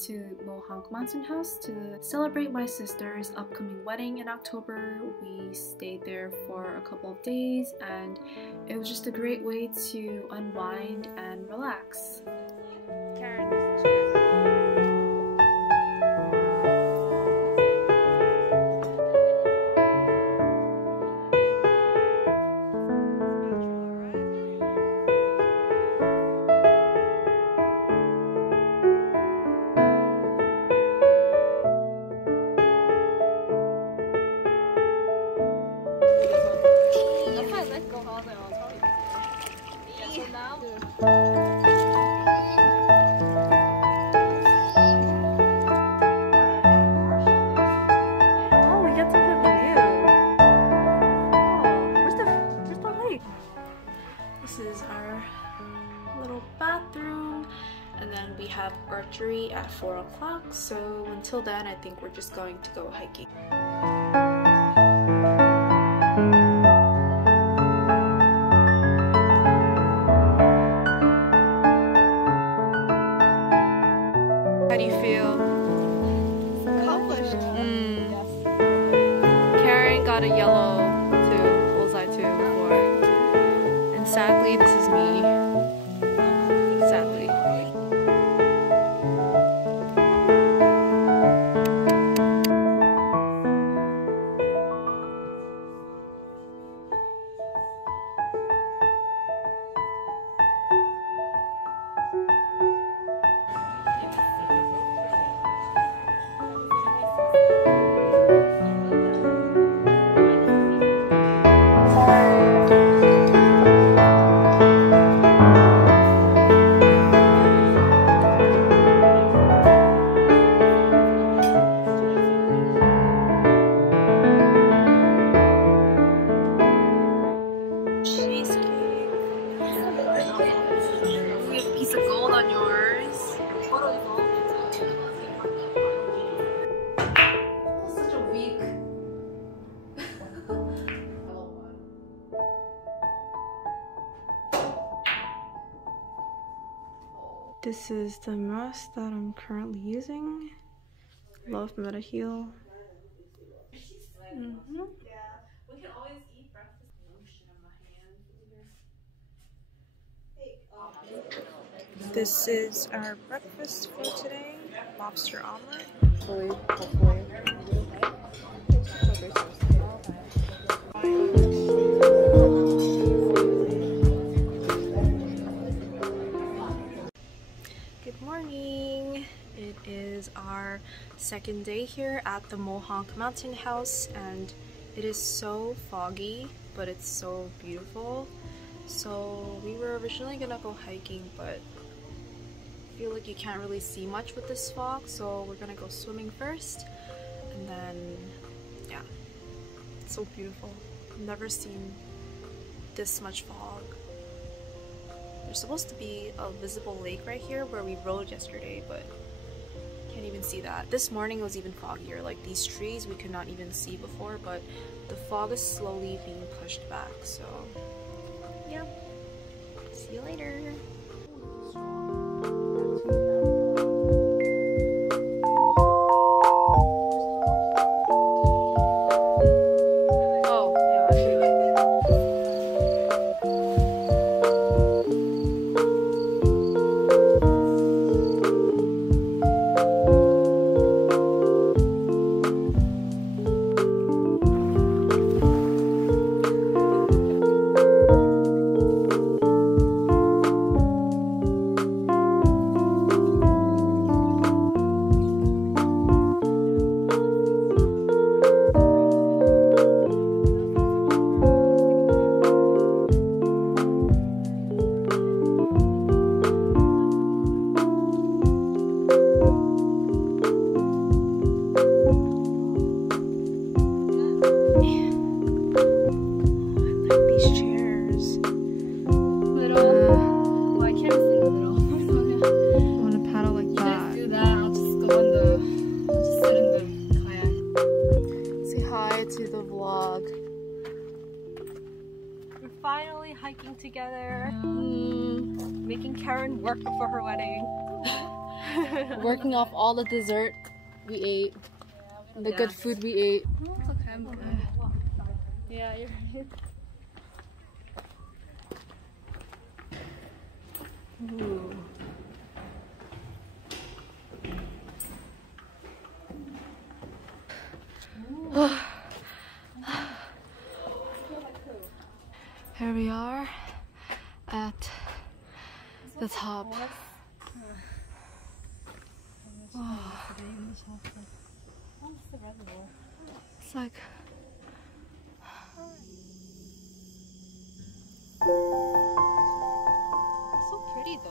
to Mohonk Mountain House to celebrate my sister's upcoming wedding in October. We stayed there for a couple of days and it was just a great way to unwind and relax. This is our little bathroom, and then we have archery at 4 o'clock, so until then I think we're just going to go hiking. How do you feel? Accomplished. Karen got a yellow too, bullseye too before. And sadly, this is me. Sadly. This is the mask that I'm currently using. Love Meta Heal. This is our breakfast for today. Lobster omelet. Hopefully. Good morning. It is our second day here at the Mohonk Mountain House, and it is so foggy, but it's so beautiful. So we were originally gonna go hiking, but I feel like you can't really see much with this fog, so we're gonna go swimming first, and then yeah, it's so beautiful. I've never seen this much fog. There's supposed to be a visible lake right here where we rode yesterday, but can't even see that. This morning it was even foggier. Like these trees we could not even see before, but the fog is slowly being pushed back, so yeah. See you later. Hiking together, making Karen work before her wedding. Working off all the dessert we ate, the good food we ate. Oh, it's okay, I'm good. Yeah, you're right. Ooh. Here we are at the top. It's like It's so pretty though.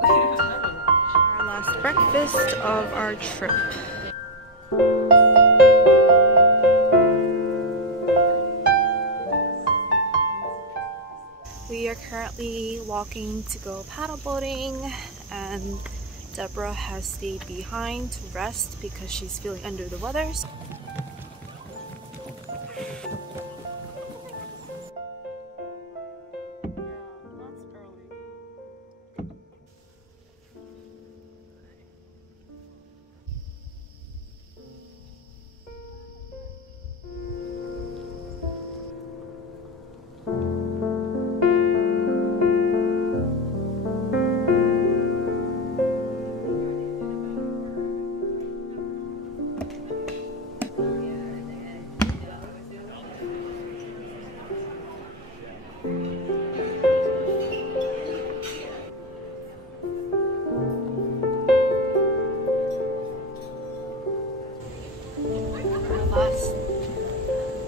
Our last breakfast of our trip. We are currently walking to go paddle boating, and Deborah has stayed behind to rest because she's feeling under the weather.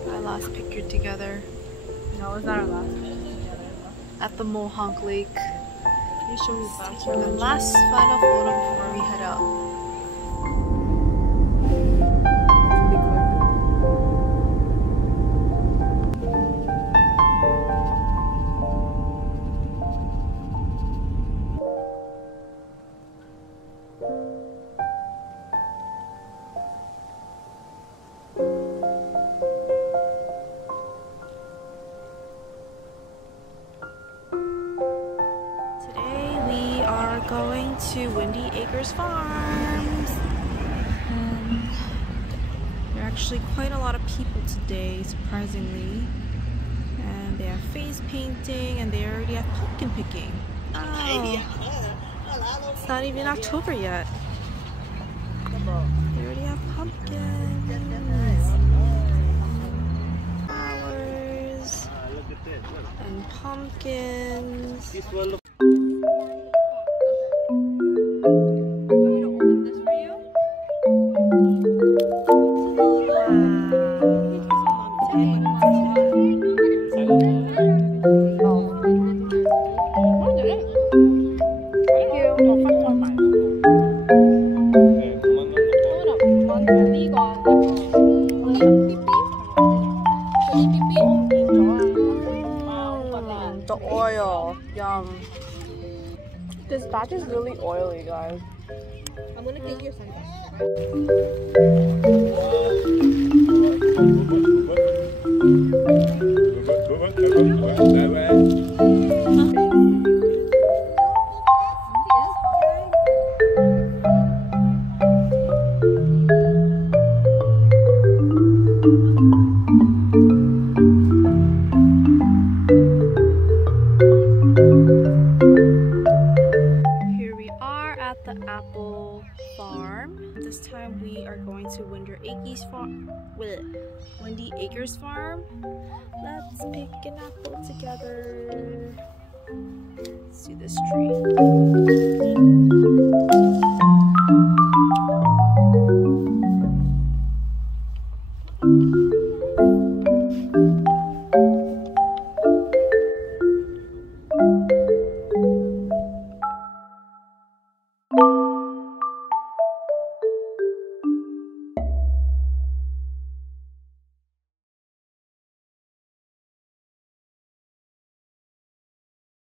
Our last picture together. No, it's not our last picture together. At the Mohonk Lake. Taking the last final photo before we head out. Going to Windy Acres Farms, and there are actually quite a lot of people today, surprisingly, and they have face painting and they already have pumpkin picking. Oh, it's not even October yet. They already have pumpkins, flowers, and pumpkins. The oil, yum. This batch is really oily, guys. I'm gonna get you some. Windy Acres Farm. Let's pick an apple together. Let's see this tree.